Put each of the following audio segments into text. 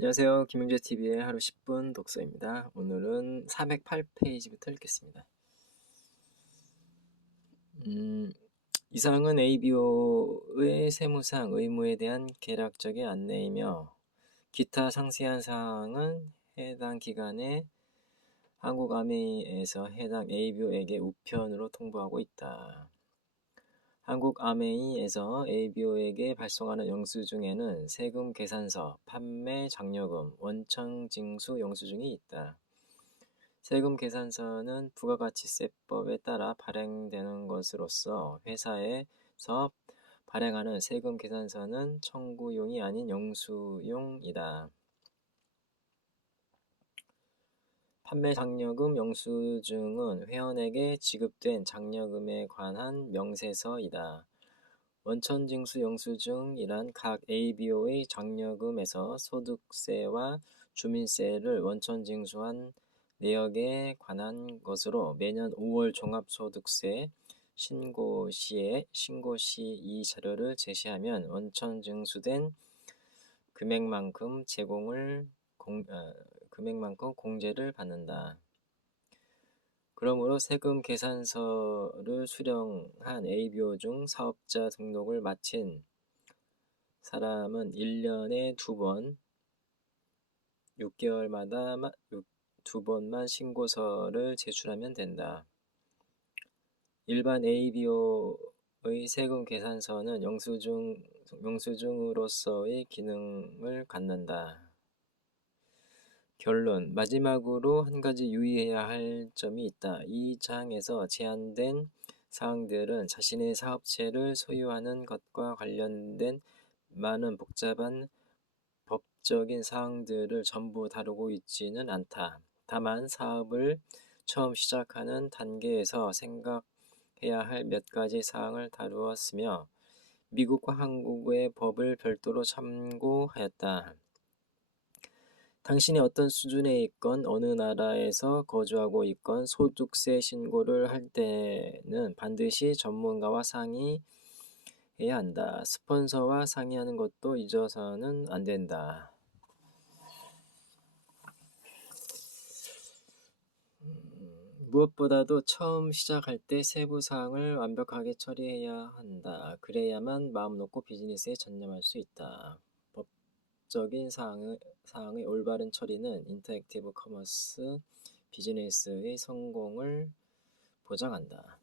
안녕하세요. 김용재 TV의 하루 10분 독서입니다. 오늘은 408페이지부터 읽겠습니다. 이상은 ABO의 세무상 의무에 대한 개략적인 안내이며 기타 상세한 사항은 해당 기관의 한국아메이에서 해당 ABO에게 우편으로 통보하고 있다. 한국아메이에서 ABO에게 발송하는 영수증에는 세금 계산서, 판매 장려금, 원천 징수 영수증이 있다. 세금 계산서는 부가가치세법에 따라 발행되는 것으로서 회사에서 발행하는 세금 계산서는 청구용이 아닌 영수용이다. 판매 장려금 영수증은 회원에게 지급된 장려금에 관한 명세서이다. 원천징수 영수증이란 각 ABO의 장려금에서 소득세와 주민세를 원천징수한 내역에 관한 것으로 매년 5월 종합소득세 신고 시 이 자료를 제시하면 원천징수된 금액만큼 공제를 받는다. 그러므로 세금 계산서를 수령한 ABO 중 사업자 등록을 마친 사람은 1년에 2번, 6개월마다 2번만 신고서를 제출하면 된다. 일반 ABO의 세금 계산서는 영수증으로서의 기능을 갖는다. 결론. 마지막으로 한 가지 유의해야 할 점이 있다. 이 장에서 제한된 사항들은 자신의 사업체를 소유하는 것과 관련된 많은 복잡한 법적인 사항들을 전부 다루고 있지는 않다. 다만 사업을 처음 시작하는 단계에서 생각해야 할 몇 가지 사항을 다루었으며 미국과 한국의 법을 별도로 참고하였다. 당신이 어떤 수준에 있건 어느 나라에서 거주하고 있건 소득세 신고를 할 때는 반드시 전문가와 상의해야 한다. 스폰서와 상의하는 것도 잊어서는 안 된다. 무엇보다도 처음 시작할 때 세부 사항을 완벽하게 처리해야 한다. 그래야만 마음 놓고 비즈니스에 전념할 수 있다. 법적인 사항의 올바른 처리는 인터랙티브 커머스 비즈니스의 성공을 보장한다.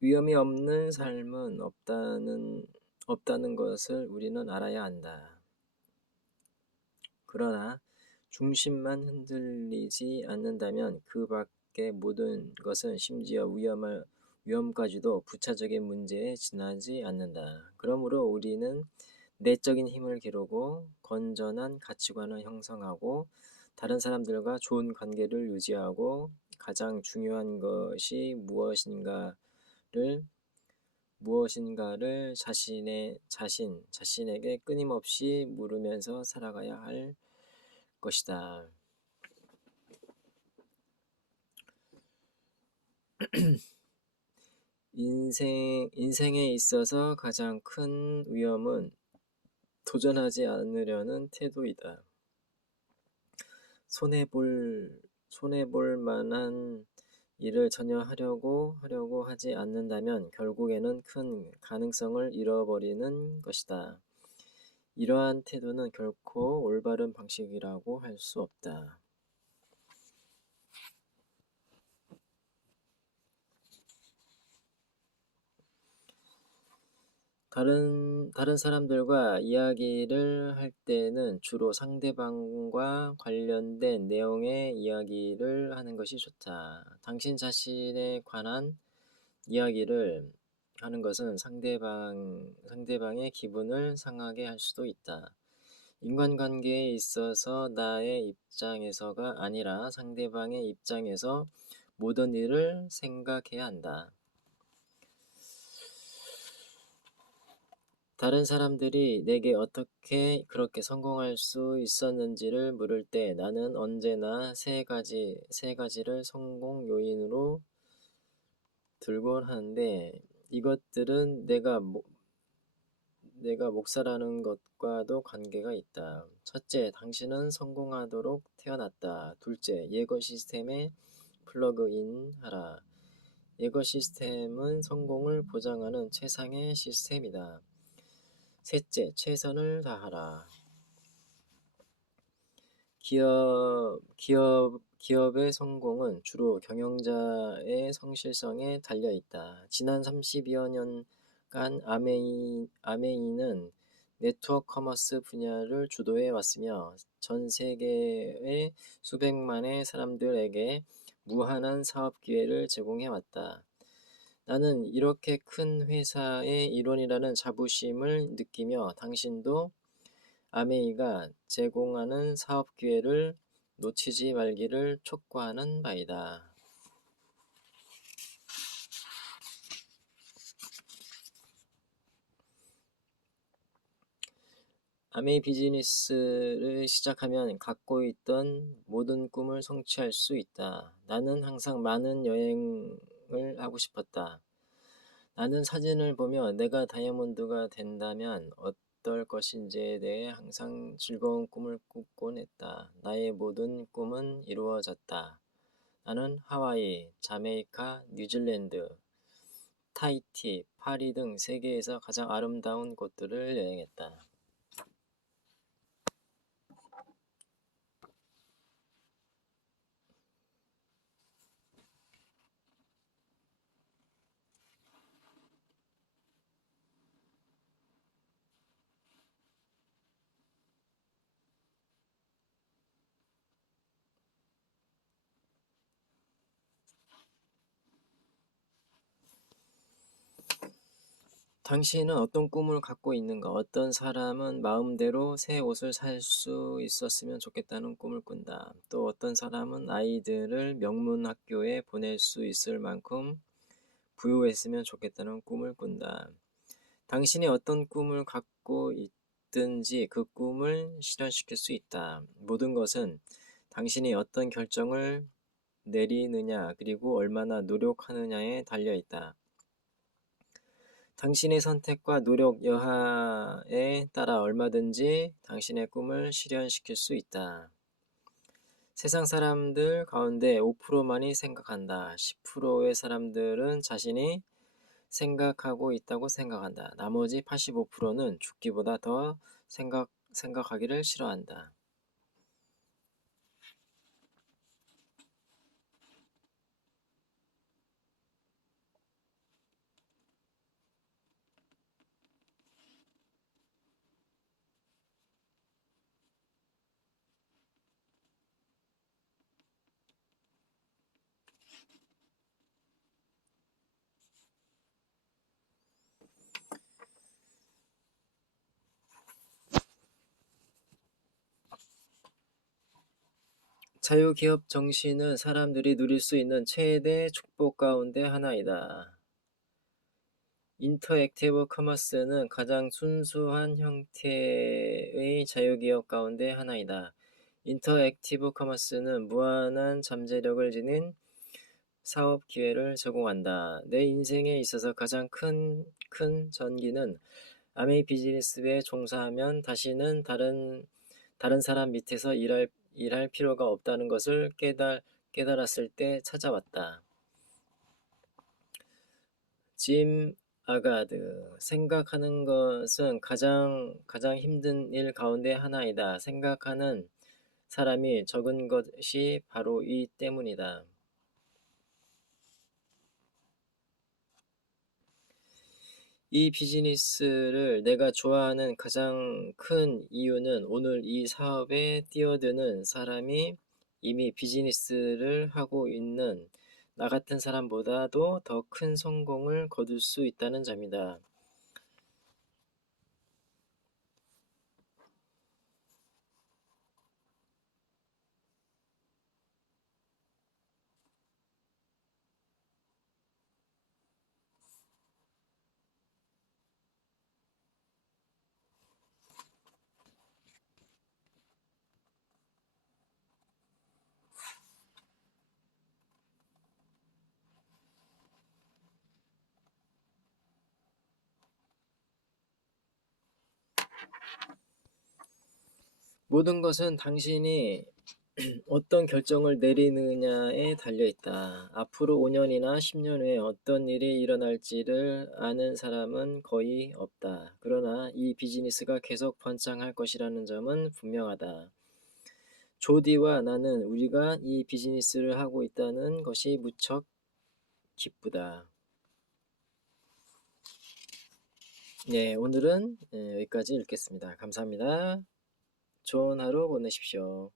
위험이 없는 삶은 없다는 것을 우리는 알아야 한다. 그러나 중심만 흔들리지 않는다면 그 밖의 모든 것은 심지어 위험까지도 부차적인 문제에 지나지 않는다. 그러므로 우리는 내적인 힘을 기르고 건전한 가치관을 형성하고 다른 사람들과 좋은 관계를 유지하고 가장 중요한 것이 무엇인가를 자신에게 끊임없이 물으면서 살아가야 할 것이다. 인생에 있어서 가장 큰 위험은 도전하지 않으려는 태도이다. 손해볼 만한 일을 전혀 하려고 하지 않는다면 결국에는 큰 가능성을 잃어버리는 것이다. 이러한 태도는 결코 올바른 방식이라고 할 수 없다. 다른 사람들과 이야기를 할 때는 주로 상대방과 관련된 내용의 이야기를 하는 것이 좋다. 당신 자신에 관한 이야기를 하는 것은 상대방의 기분을 상하게 할 수도 있다. 인간관계에 있어서 나의 입장에서가 아니라 상대방의 입장에서 모든 일을 생각해야 한다. 다른 사람들이 내게 어떻게 그렇게 성공할 수 있었는지를 물을 때 나는 언제나 세 가지를 성공 요인으로 들곤 하는데 이것들은 내가 목사라는 것과도 관계가 있다. 첫째, 당신은 성공하도록 태어났다. 둘째, 예거 시스템에 플러그인 하라. 예거 시스템은 성공을 보장하는 최상의 시스템이다. 셋째, 최선을 다하라. 기업의 성공은 주로 경영자의 성실성에 달려 있다. 지난 30여 년간 아메이는 네트워크 커머스 분야를 주도해 왔으며 전 세계의 수백만의 사람들에게 무한한 사업 기회를 제공해 왔다. 나는 이렇게 큰 회사의 일원이라는 자부심을 느끼며 당신도 아메이가 제공하는 사업 기회를 놓치지 말기를 촉구하는 바이다. 아메이 비즈니스를 시작하면 갖고 있던 모든 꿈을 성취할 수 있다. 나는 항상 많은 여행을 하고 싶었다. 나는 사진을 보며 내가 다이아몬드가 된다면 어떨 것인지에 대해 항상 즐거운 꿈을 꾸곤 했다. 나의 모든 꿈은 이루어졌다. 나는 하와이, 자메이카, 뉴질랜드, 타히티, 파리 등 세계에서 가장 아름다운 곳들을 여행했다. 당신은 어떤 꿈을 갖고 있는가? 어떤 사람은 마음대로 새 옷을 살 수 있었으면 좋겠다는 꿈을 꾼다. 또 어떤 사람은 아이들을 명문 학교에 보낼 수 있을 만큼 부유했으면 좋겠다는 꿈을 꾼다. 당신이 어떤 꿈을 갖고 있든지 그 꿈을 실현시킬 수 있다. 모든 것은 당신이 어떤 결정을 내리느냐 그리고 얼마나 노력하느냐에 달려 있다. 당신의 선택과 노력 여하에 따라 얼마든지 당신의 꿈을 실현시킬 수 있다. 세상 사람들 가운데 5%만이 생각한다. 10%의 사람들은 자신이 생각하고 있다고 생각한다. 나머지 85%는 죽기보다 더 생각하기를 싫어한다. 자유기업 정신은 사람들이 누릴 수 있는 최대 축복 가운데 하나이다. 인터액티브 커머스는 가장 순수한 형태의 자유기업 가운데 하나이다. 인터액티브 커머스는 무한한 잠재력을 지닌 사업 기회를 제공한다. 내 인생에 있어서 가장 큰 전기는 아메이 비즈니스에 종사하면 다시는 다른 사람 밑에서 일할 필요가 없다는 것을 깨달았을 때 찾아왔다. 짐 아가드, 생각하는 것은 가장 힘든 일 가운데 하나이다. 생각하는 사람이 적은 것이 바로 이 때문이다. 이 비즈니스를 내가 좋아하는 가장 큰 이유는 오늘 이 사업에 뛰어드는 사람이 이미 비즈니스를 하고 있는 나 같은 사람보다도 더 큰 성공을 거둘 수 있다는 점이다. 모든 것은 당신이 어떤 결정을 내리느냐에 달려 있다. 앞으로 5년이나 10년 후에 어떤 일이 일어날지를 아는 사람은 거의 없다. 그러나 이 비즈니스가 계속 번창할 것이라는 점은 분명하다. 조디와 나는 우리가 이 비즈니스를 하고 있다는 것이 무척 기쁘다. 네, 오늘은 여기까지 읽겠습니다. 감사합니다. 좋은 하루 보내십시오.